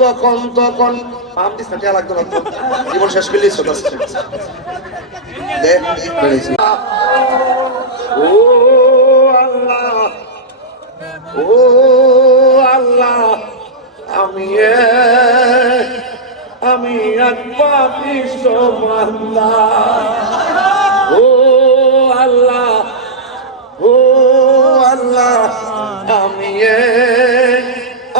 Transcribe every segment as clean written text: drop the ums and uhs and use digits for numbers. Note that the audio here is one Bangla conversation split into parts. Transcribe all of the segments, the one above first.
যখন তখন আম দিস না লাগতো না জীবন শেষ করলি ও আল্লাহ, ও আল্লাহ, আমি এক পাপিষ্ঠ বান্দা। ও আল্লাহ, ও আল্লাহ,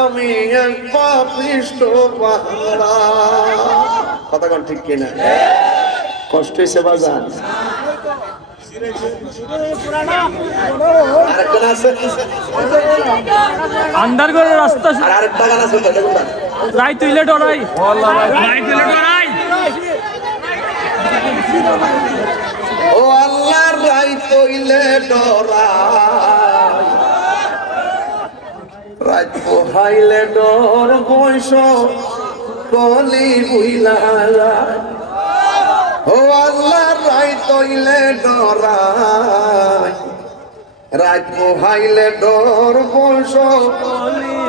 আমি এক পাপিষ্ঠ বান্দা। কথা কোন ঠিক কিনা? কষ্ট হয়েছে বাজান? আন্দার করে রাস্তা আরেকটা গান আছে রাই তুইলে ডরাই ও আল্লাহ রাই তৈলে ডরাই, রাত পোহাইলে ডর বৈশ কলি বুইলা যায়। ও আল্লাহ রাই তৈলে ডরাই, রাত পোহাইলে ডর বৈশ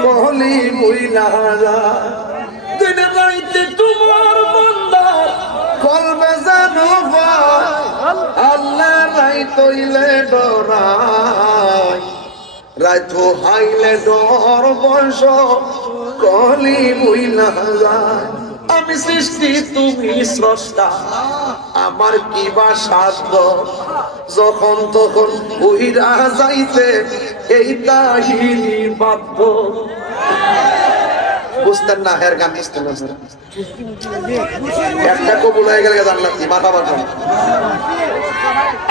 কলি বুইলা যায়। দিন রাইতে তোমার বান্দা কলবে জানো ভাই, আল্লাহ রাই তৈলে ডরাই, রাত পোহাইলে ডর বৈশ কলি বুইলা যায়। আমি সৃষ্টি তুমি স্রষ্টা, আমার কি বা সাধ্য, যখন তখন উইরা যাইতে এই তাহিরি বাধ্য। বুঝতেন না হের গান বুঝতেন না, একটা কবুল হয়ে গেলে জান্নাতি মাথা বাঁধা।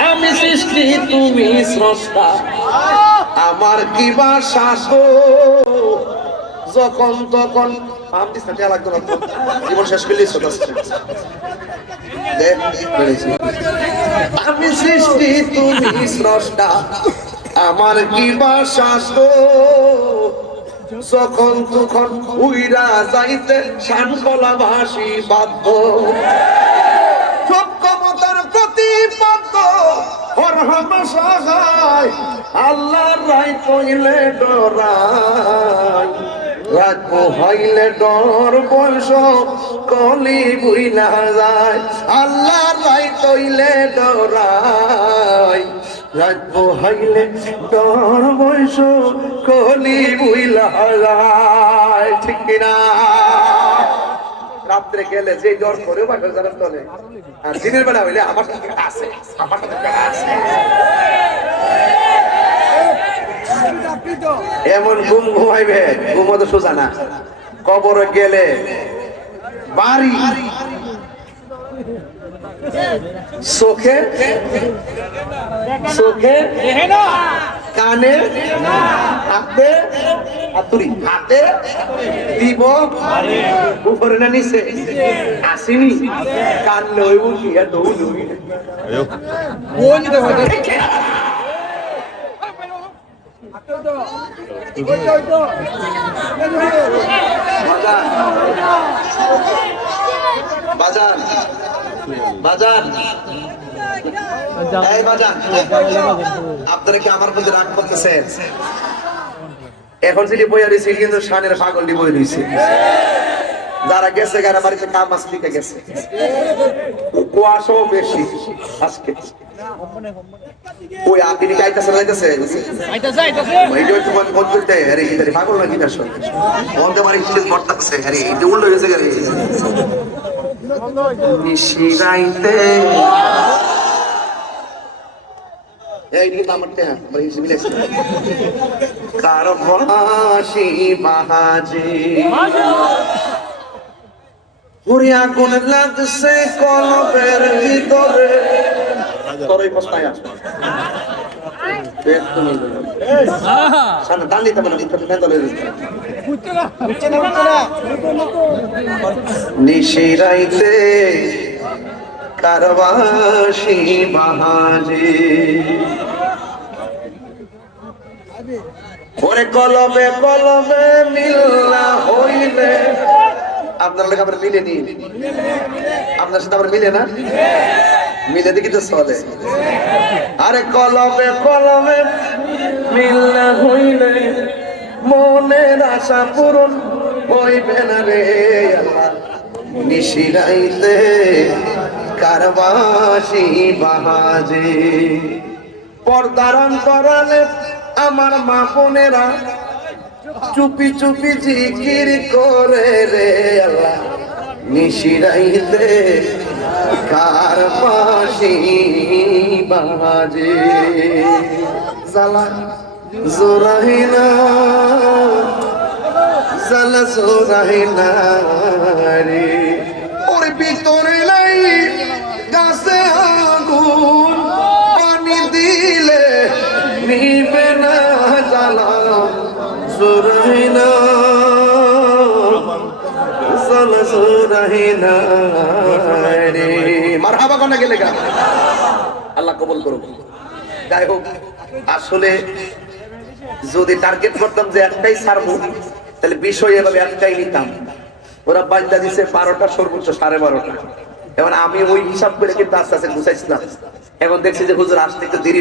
আমি সৃষ্টি তুমি স্রষ্টা, আমার কি বা সাধ্য, যখন তখন আম দিস না লাগতো না জীবন শেষ করলি। আমি সৃষ্টি তুমি স্রষ্টা, আমার কি বা শাস্ত্র, যখন তখন উইরা যাইতে শানকলা ভাসি বাধ্য। সব ক্ষমতার প্রতিপাদ্য হরহাম সহায়, আল্লাহর রাই কইলে ডরাই, রাত পোহাইলে ডর বৈশ কলি বুইলা যায়। আল্লাহর রাই কইলে ডরাই, রাত পোহাইলে ডর বৈশ কলি বুইলা যায়। ঠিক কিনা? রাত্রে গেলে যে ডর করে বাঘের জানার তলে, আর দিনের বেলা হইলে আমার সাথে আছে, আমার সাথে আছে। এমন ঘুম ঘুমাইবে, ঘুম তো সোজা না। কবরে গেলে বাড়ি চোখে চোখে কানে হাতে হাতুড়ি হাতে দিব উপরে না নিচে আসিনি কান লইব কি আর দৌড় বাজান বাজান আপনারা কি আমার প্রতি রাগ করতেছেন? এখন যদি বইয়া দিয়েছে কিন্তু শানের পাগলটি বই দিয়েছে। যারা গেছে গাড়া বাড়িতে কাম মাছ লিখে গেছে, কুয়াশাও বেশি আজকে। ওই আপনি গাইতেছে গাইতেছে ওইটাই তোমার মন করতে আরে ইদারে পাগল না কিনা শুন বলতে পারি কি বর্তাছে আরে এটা উল্টো হয়েছে গাড়ি নিশিরাইতে এই দিকে তামতে হ্যাঁ বলি মিলে কারবাসি বাহাজি পুরিয়া কোন লাগছে কলবের ভিতরে তোরই পস্তায় আসবে সামনে দাঁড়িয়ে তেমন নিশিরাইতে কারবাসি বাহাজি ওরে কলবে কলবে মিল্লা হইলে আপনার লোক আমরা মিলে নি আপনার সাথে আমরা মিলে না মিলে দেখি তো চলে আরে কলবে কলবে মিল্লা হইলে মনের আশা পূরণ হইবে না রে আল্লাহ নিশিরাইতে কারবাসি বাহাজে পর্দার অন্তরালে আমার মা বোনেরা চুপি চুপি জিকির করে রে আল্লাহ নিশিরাইতে কারবাসি বাহাজে জালা জোরাহিনা জালা জোরাহিনা রে ওর ভিতরে নাই গাছে আগুন পানি দিলে নিবে না জালা জোরাহিনা জালা জোরাহিনা রে মারহাবা কোনা গেলে গা আল্লাহ কবুল করুক। যাই হোক আসলে যদি টার্গেট করতাম যে একটাই ছাড়বো তাহলে বিষয় এভাবে একটাই নিতাম। ওরা বাজদা দিছে 12টা সর্বোচ্চ 12:30। এখন আমি ওই হিসাব করে কিন্তু আস্তে আস্তে গুছাইছিলাম। এখন দেখছি যে হুজুর আসতে একটু দেরি